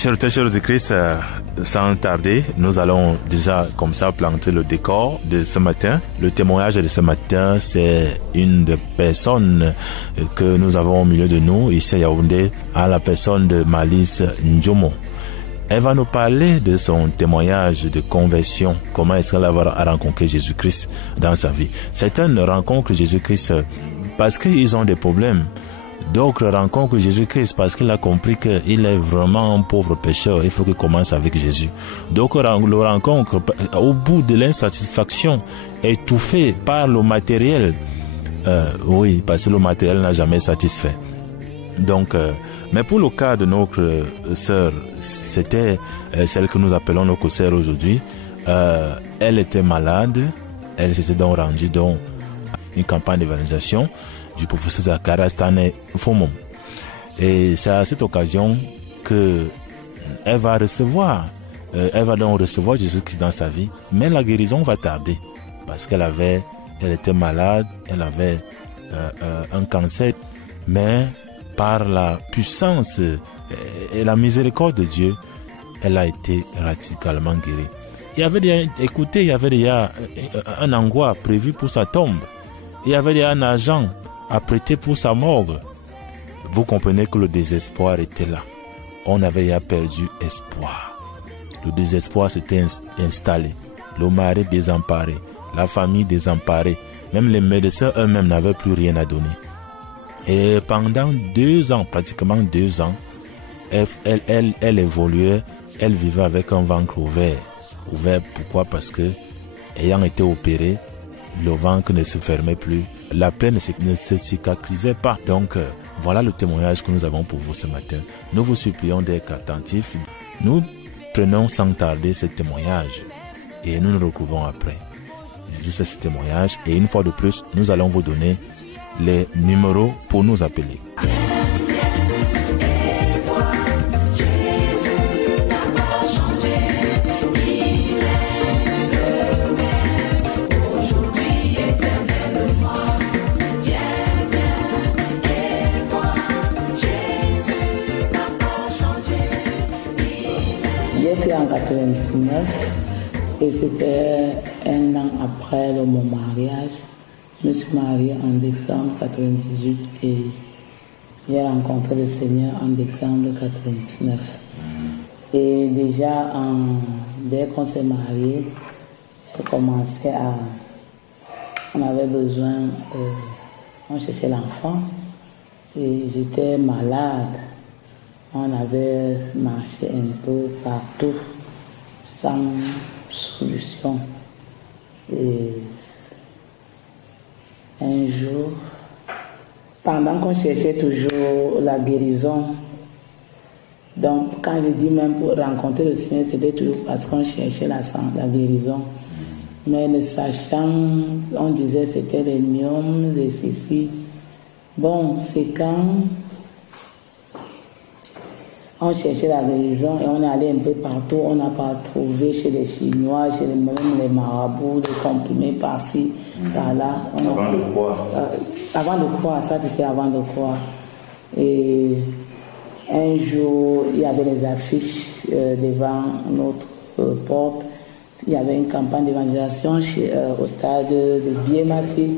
Chers auditeurs de Christ, sans tarder, nous allons déjà comme ça planter le décor de ce matin. Le témoignage de ce matin, c'est une des personnes que nous avons au milieu de nous, ici à Yaoundé, à la personne de Malice Ndjomo. Elle va nous parler de son témoignage de conversion, comment est-ce qu'elle a rencontré Jésus-Christ dans sa vie. Certains rencontrent Jésus-Christ parce qu'ils ont des problèmes. D'autres rencontrent Jésus-Christ parce qu'il a compris qu'il est vraiment un pauvre pécheur. Il faut qu'il commence avec Jésus. D'autres le rencontrent au bout de l'insatisfaction, étouffé par le matériel. Oui, parce que le matériel n'a jamais satisfait. Donc, mais pour le cas de notre sœur, c'était celle que nous appelons notre sœur aujourd'hui. Elle était malade. Elle s'était donc rendue dans une campagne d'évangélisation du professeur Zacharias Tane Fomom. Et c'est à cette occasion que elle va donc recevoir Jésus-Christ dans sa vie, mais la guérison va tarder parce elle était malade, elle avait un cancer, mais par la puissance et la miséricorde de Dieu, elle a été radicalement guérie. Il y avait déjà un envoi prévu pour sa tombe. Il y avait déjà un agent à prêter pour sa morgue. Vous comprenez que le désespoir était là. On avait déjà perdu espoir. Le désespoir s'était installé. Le mari désemparé, la famille désemparée. Même les médecins eux-mêmes n'avaient plus rien à donner. Et pendant 2 ans, pratiquement 2 ans, elle évoluait, elle vivait avec un ventre ouvert. Ouvert, pourquoi? Parce que, ayant été opérée, le ventre ne se fermait plus, la plaie ne se cicatrisait pas. Donc, voilà le témoignage que nous avons pour vous ce matin. Nous vous supplions d'être attentifs. Nous prenons sans tarder ce témoignage et nous nous retrouvons après. Juste ce témoignage, et une fois de plus, nous allons vous donner les numéros pour nous appeler. J'étais en 99 et c'était 1 an après mon mariage. Je me suis mariée en décembre 98 et j'ai rencontré le Seigneur en décembre 99. Et déjà, dès qu'on s'est mariés, on avait besoin, on cherchait l'enfant et j'étais malade. On avait marché un peu partout sans solution. Et un jour, pendant qu'on cherchait toujours la guérison, donc quand je dis même pour rencontrer le Seigneur, c'était toujours parce qu'on cherchait la guérison. Mais ne sachant, on disait c'était les myomes, les ceci. Bon, c'est quand on cherchait la guérison et on est allé un peu partout. On n'a pas trouvé chez les Chinois, chez les marabouts, les comprimés par-ci, par-là. Avant de croire. Avant de croire, ça c'était avant de croire. Et un jour, il y avait des affiches devant notre porte. Il y avait une campagne d'évangélisation au stade de Biémassi,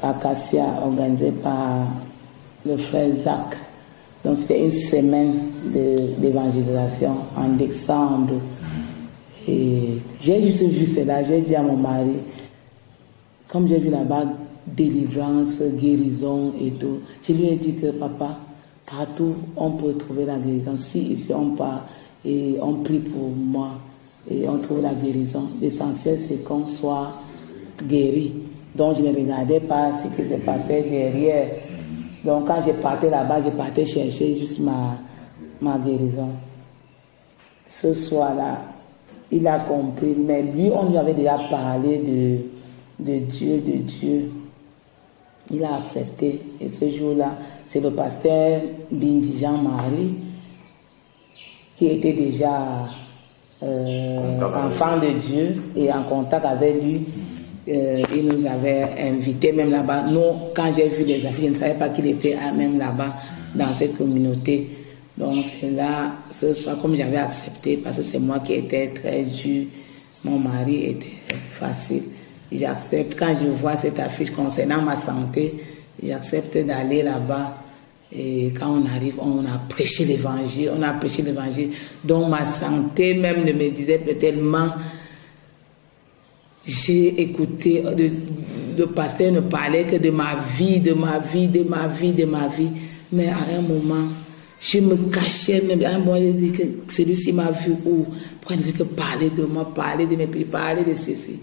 Acacia, organisée par le frère Zach. Donc c'était une semaine d'évangélisation en décembre. Et j'ai juste vu cela, j'ai dit à mon mari, comme j'ai vu là-bas, délivrance, guérison et tout, je lui ai dit que papa, partout on peut trouver la guérison. Si ici on part et on prie pour moi et on trouve la guérison, l'essentiel c'est qu'on soit guéri. Donc je ne regardais pas ce qui se passait derrière. Donc quand je partais là-bas, je partais chercher juste ma guérison. Ce soir-là, il a compris, mais lui, on lui avait déjà parlé de Dieu. Il a accepté. Et ce jour-là, c'est le pasteur Bindi Jean-Marie qui était déjà enfant de Dieu et en contact avec lui. Il nous avait invités même là-bas. Nous, quand j'ai vu les affiches, je ne savais pas qu'il était même là-bas dans cette communauté. Donc c'est là, ce soir, comme j'avais accepté, parce que c'est moi qui étais très dur, mon mari était facile. J'accepte, quand je vois cette affiche concernant ma santé, j'accepte d'aller là-bas. Et quand on arrive, on a prêché l'évangile, Donc ma santé même ne me disait plus tellement. J'ai écouté, le pasteur ne parlait que de ma vie. Mais à un moment, je me cachais même. À un moment, je dis que celui-ci m'a vu où? Pourquoi il ne veut que parler de moi, parler de mes pays, parler de ceci?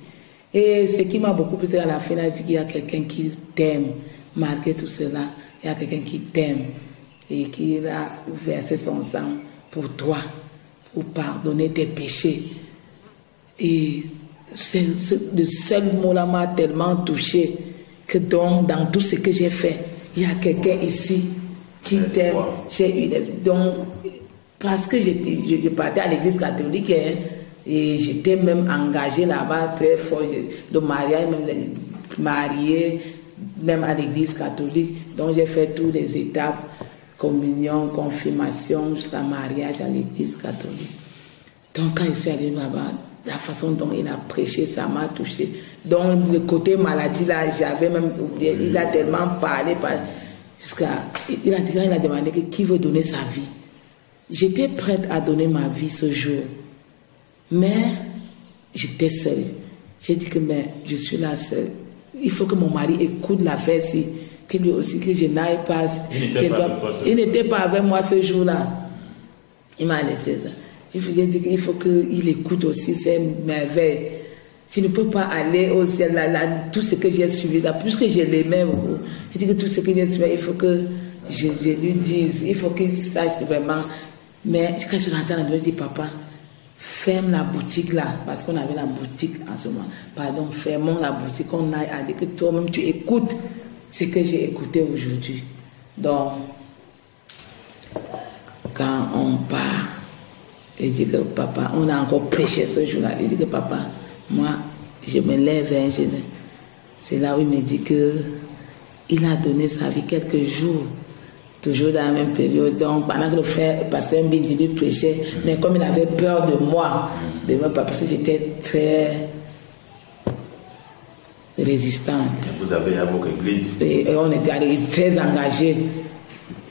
Et ce qui m'a beaucoup plu, à la fin, il a dit qu'il y a quelqu'un qui t'aime. Malgré tout cela, il y a quelqu'un qui t'aime et qui a versé son sang pour toi, pour pardonner tes péchés. Et le seul mot-là m'a tellement touché que donc, dans tout ce que j'ai fait, il y a quelqu'un ici qui t'aime. Donc, parce que je partais à l'église catholique, hein, et j'étais même engagée là-bas très fort. Le mariage, même mariée, même à l'église catholique. Donc, j'ai fait toutes les étapes, communion, confirmation, jusqu'à mariage à l'église catholique. Donc, quand je suis allée là-bas, la façon dont il a prêché, ça m'a touché. Donc, le côté maladie, là, j'avais même oublié. Il a tellement parlé, il a demandé qui veut donner sa vie. J'étais prête à donner ma vie ce jour. Mais, j'étais seule. J'ai dit que je suis là seule. Il faut que mon mari écoute l'affaire-ci. Que lui aussi, que je n'aille pas. Il n'était pas avec moi ce jour-là. Il m'a laissé ça. Il faut qu'il écoute aussi ces merveilles. Je ne peux pas aller au ciel, tout ce que j'ai suivi, là, puisque je l'aimais beaucoup. Je dis que tout ce que j'ai suivi, il faut que je lui dise, il faut qu'il sache vraiment. Mais quand je rentre dans la maison, je dis, papa, ferme la boutique là, parce qu'on avait la boutique en ce moment. Pardon, fermons la boutique, on aille à dire que toi-même tu écoutes ce que j'ai écouté aujourd'hui. Donc, quand on part, il dit que papa, on a encore prêché ce jour-là. Il dit que papa, moi, je me lève, hein, c'est là où il me dit que il a donné sa vie quelques jours, toujours dans la même période. Donc, pendant que le pasteur Mbindi lui prêchait, mais comme il avait peur de moi, parce que j'étais très résistante. Vous avez à votre église. Et on était très engagés.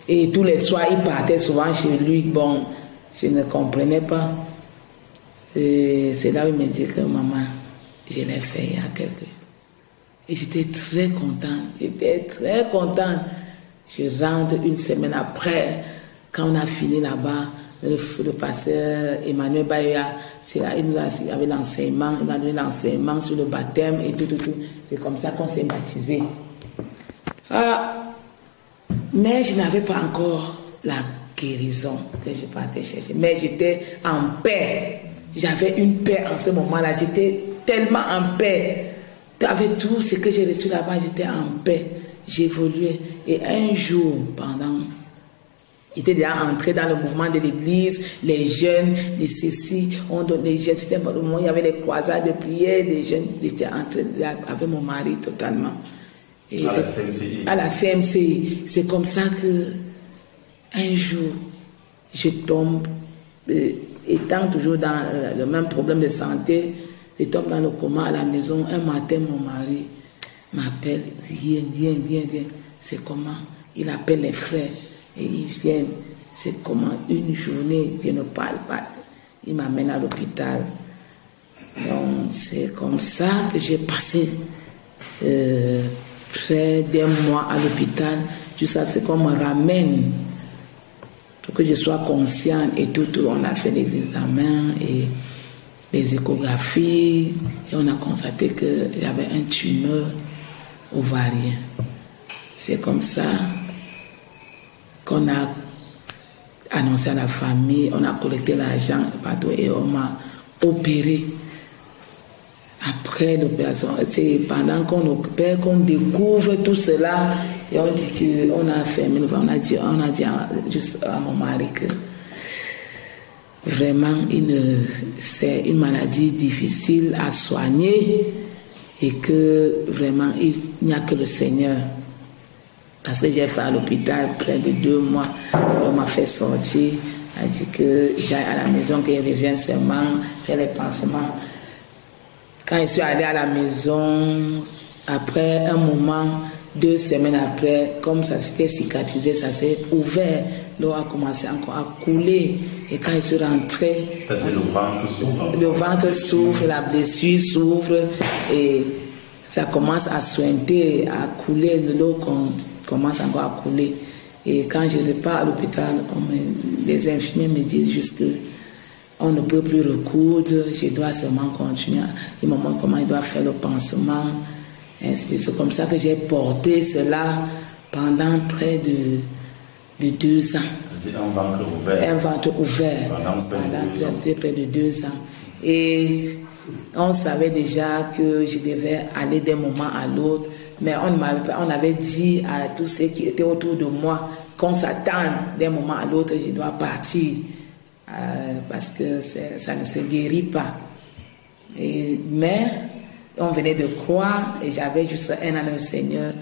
Et tous les soirs, il partait souvent chez lui. Bon, je ne comprenais pas. Et c'est là où il me dit que maman, je l'ai fait il y a quelques jours. Et j'étais très contente. Je rentre une semaine après, quand on a fini là-bas, le pasteur Emmanuel Baya, c'est là, il avait l'enseignement, il a donné l'enseignement sur le baptême et tout. C'est comme ça qu'on s'est baptisé. Mais je n'avais pas encore la guérison que je partais chercher. Mais j'étais en paix. J'avais une paix en ce moment-là. J'étais tellement en paix. Avec tout ce que j'ai reçu là-bas, j'étais en paix. J'évoluais. Et un jour, j'étais déjà entré dans le mouvement de l'église, les jeunes, les ceci, les jeunes, c'était le moment où il y avait les croisades de prière, les jeunes, j'étais entré avec mon mari totalement. Et à la CMCI. C'est comme ça que un jour, je tombe, étant toujours dans le même problème de santé, je tombe dans le coma à la maison. Un matin, mon mari m'appelle, rien. C'est comment? Il appelle les frères et ils viennent. C'est comment une journée, je ne parle pas. Il m'amène à l'hôpital. Donc, c'est comme ça que j'ai passé près d'un mois à l'hôpital, jusqu'à ce qu'on me ramène, pour que je sois consciente et tout. On a fait des examens et des échographies et on a constaté que j'avais un tumeur ovarien. C'est comme ça qu'on a annoncé à la famille, on a collecté l'argent et on m'a opéré. Après l'opération, c'est pendant qu'on opère qu'on découvre tout cela et on dit qu'on a fermé le ventre. On a dit juste à mon mari que vraiment c'est une maladie difficile à soigner et que vraiment il n'y a que le Seigneur Parce que j'ai fait à l'hôpital près de 2 mois. On m'a fait sortir. Elle a dit que j'aille à la maison, qu'elle revienne seulement faire les pansements. Quand je suis allée à la maison, après un moment, 2 semaines après, comme ça s'était cicatrisé, ça s'est ouvert. L'eau a commencé encore à couler. Et quand je suis rentrée, le ventre s'ouvre, la blessure s'ouvre et ça commence à suinter, à couler. L'eau commence encore à couler. Et quand je repars à l'hôpital, les infirmiers me disent juste que on ne peut plus recoudre, je dois seulement continuer. Ils me montrent comment je dois faire le pansement. C'est comme ça que j'ai porté cela pendant près de 2 ans. Un ventre ouvert. Un ventre ouvert. Pendant près de 2 ans. Et on savait déjà que je devais aller d'un moment à l'autre. Mais on avait dit à tous ceux qui étaient autour de moi qu'on s'attende d'un moment à l'autre, je dois partir. Parce que ça ne se guérit pas. Mais on venait de croire et j'avais juste un an au Seigneur.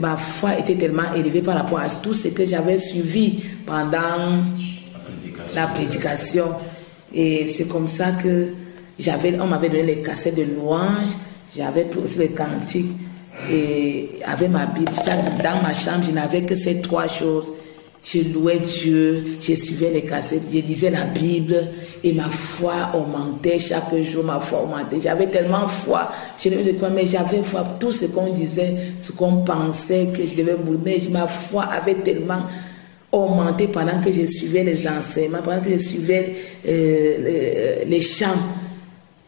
Ma foi était tellement élevée par rapport à tout ce que j'avais suivi pendant la prédication. Et c'est comme ça que on m'avait donné les cassettes de louanges, j'avais pris aussi les cantiques et avec ma Bible. Dans ma chambre, je n'avais que ces 3 choses. Je louais Dieu, je suivais les cassettes, je lisais la Bible et ma foi augmentait chaque jour, ma foi augmentait. J'avais tellement foi, je ne sais quoi, mais j'avais foi. Tout ce qu'on disait, ce qu'on pensait que je devais mourir, mais ma foi avait tellement augmenté pendant que je suivais les enseignements, pendant que je suivais les chants.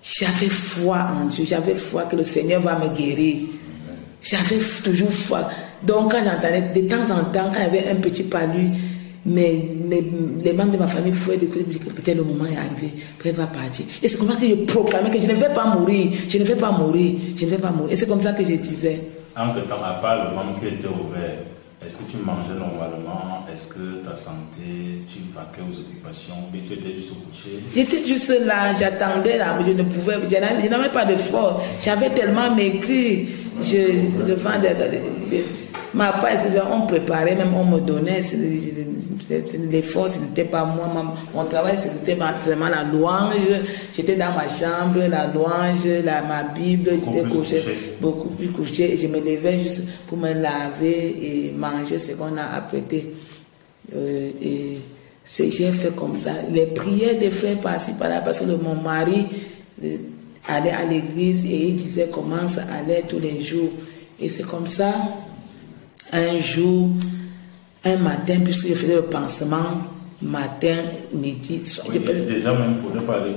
J'avais foi en Dieu, j'avais foi que le Seigneur va me guérir. J'avais toujours foi. Donc quand j'entendais, de temps en temps, quand il y avait un petit palu, les membres de ma famille fouaient de coups, que peut-être le moment est arrivé, peut-être va partir. Et c'est comme ça que je proclamais que je ne vais pas mourir, je ne vais pas mourir, je ne vais pas mourir. Et c'est comme ça que je disais. En que temps, à part le ventre qui était ouvert, est-ce que tu mangeais normalement? Est-ce que ta santé, tu vaquais aux occupations? Mais tu étais juste couché? J'étais juste là, j'attendais là, mais je ne pouvais, je n'avais pas de force. J'avais tellement maigri. Ma part, on préparait, même on me donnait, des forces, ce n'était pas moi. Mon travail, c'était seulement la louange. J'étais dans ma chambre, la louange, ma Bible, j'étais couché, beaucoup plus couché. Et je me levais juste pour me laver et manger ce qu'on a apprêté. Et j'ai fait comme ça. Les prières des frères par-ci, par-là, parce que mon mari allait à l'église et il disait comment ça allait tous les jours. Et c'est comme ça. Un jour, un matin, puisque je faisais le pansement, matin, midi, soir. Oui, déjà, même pour ne pas aller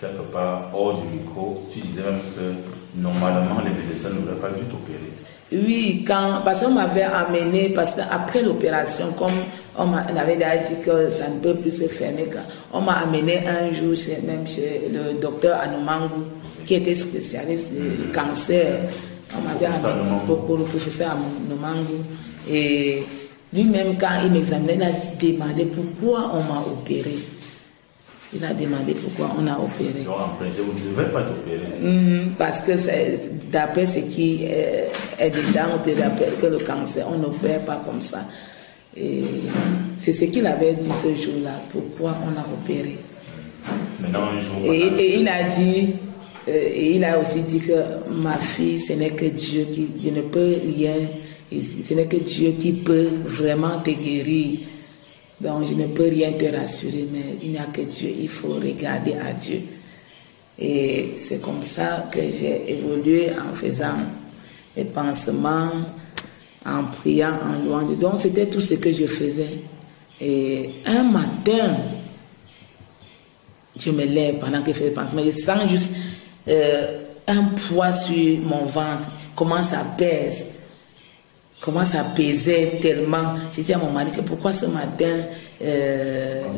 quelque part hors du micro, tu disais même que normalement les médecins n'auraient pas dû t'opérer. Oui, parce qu'on m'avait amené, parce qu'après l'opération, comme on avait déjà dit que ça ne peut plus se fermer, on m'a amené un jour même chez le docteur Anomangu, qui était spécialiste du cancer. On m'avait amené pour le professeur Anomangu. Et lui-même, quand il m'examinait, il a demandé pourquoi on m'a opéré. Il a demandé pourquoi on a opéré. Donc, en principe, vous ne devez pas t'opérer. Parce que d'après ce qui est dedans, que le cancer, on n'opère pas comme ça. Et c'est ce qu'il avait dit ce jour-là, pourquoi on a opéré. Maintenant, un jour, et il a dit, et il a aussi dit que ma fille, ce n'est que Dieu qui, je ne peux rien, ce n'est que Dieu qui peut vraiment te guérir. Donc je ne peux rien te rassurer, mais il n'y a que Dieu, il faut regarder à Dieu. Et c'est comme ça que j'ai évolué en faisant les pansements, en priant, en louant. Donc c'était tout ce que je faisais. Et un matin, je me lève pendant que je fais les pansements, je sens juste un poids sur mon ventre, comment ça pèse. Comment ça pesait tellement. J'ai dit à mon mari que pourquoi ce matin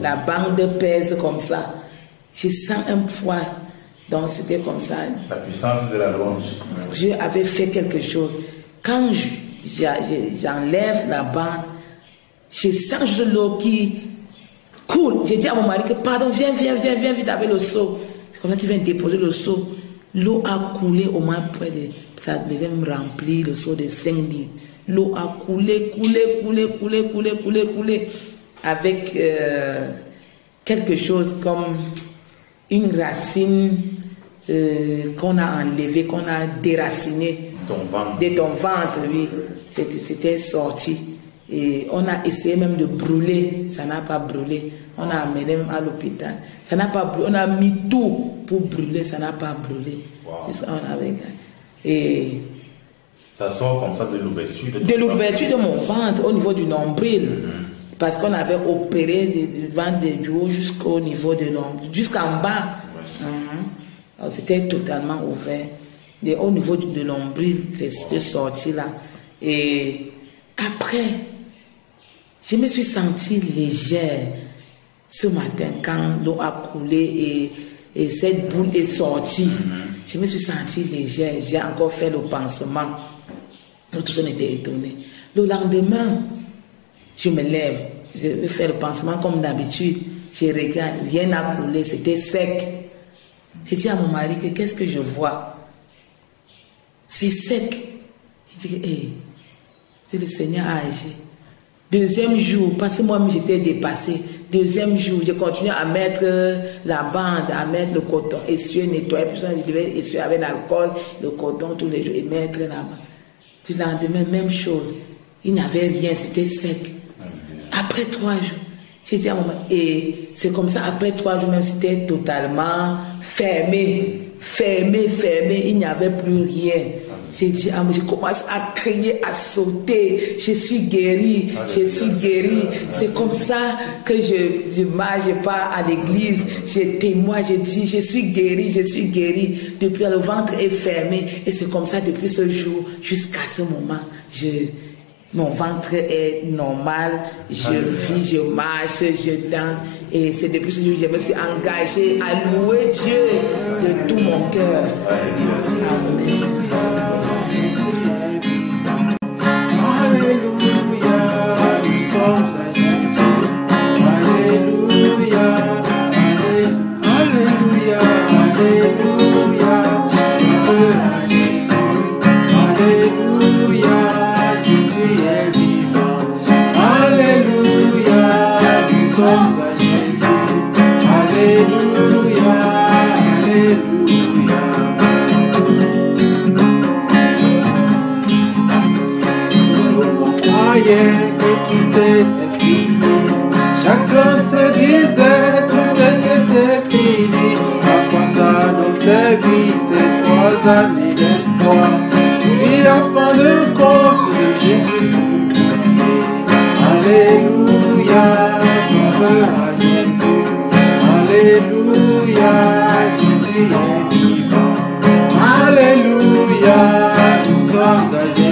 la bande pèse comme ça. Je sens un poids. Donc c'était comme ça. La puissance de la louange. Dieu avait fait quelque chose. Quand j'enlève la bande, je sens juste l'eau qui coule. J'ai dit à mon mari que pardon, viens vite avec le seau. C'est comme ça qu'il vient déposer le seau. L'eau a coulé au moins près de... Ça devait me remplir le seau de 5 litres. l'eau a coulé, avec quelque chose comme une racine qu'on a enlevée, qu'on a déracinée de ton ventre, oui. C'était sorti. Et on a essayé même de brûler, ça n'a pas brûlé. On a amené même à l'hôpital, ça n'a pas brûlé. On a mis tout pour brûler, ça n'a pas brûlé. Et ça sort comme ça de l'ouverture de mon ventre, au niveau du nombril. Parce qu'on avait opéré du ventre de Joe jusqu'au niveau de nombril, jusqu'en bas. Alors, c'était totalement ouvert. Et au niveau de nombril, c'était sorti là. Et après, je me suis sentie légère ce matin quand l'eau a coulé et cette boule est sortie. Je me suis sentie légère. J'ai encore fait le pansement. Nous tous on était étonnés. Le lendemain, je me lève. Je vais faire le pansement comme d'habitude. Je regarde, rien n'a coulé, c'était sec. J'ai dit à mon mari que qu'est-ce que je vois? C'est sec. Il dit, hey, c'est le Seigneur a agi. Deuxième jour, parce que moi-même j'étais dépassée. Deuxième jour, j'ai continué à mettre la bande, à mettre le coton, essuyer, nettoyer. Puis ça, je devais essuyer avec l'alcool, le coton tous les jours et mettre la bande. Du lendemain, même chose. Il n'y avait rien, c'était sec. Après 3 jours, j'ai dit à mon mari, et c'est comme ça, après 3 jours même, c'était totalement fermé. Il n'y avait plus rien. J'ai dit, je commence à crier, à sauter. Je suis guérie, je suis guérie. C'est comme ça que je marche, je pars à l'église, je témoigne, je dis, je suis guérie, je suis guérie. Depuis, le ventre est fermé. Et c'est comme ça depuis ce jour jusqu'à ce moment. Mon ventre est normal, je vis, je marche, je danse. Et c'est depuis ce jour que je me suis engagée à louer Dieu de tout mon cœur. Amen. Alléluia, nous sommes à Jésus. Alléluia, alléluia, alléluia, à Jésus. Alléluia, Jésus est vivant. Alléluia, nous sommes à Jésus. Alléluia, alléluia. Que tout était fini. Chacun se disait tout était fini. À quoi ça nous servit ces 3 années d'espoir? Puis en fin de compte de Jésus crucifié. Alléluia, gloire à Jésus. Alléluia, Jésus est vivant. Alléluia, nous sommes à Jésus.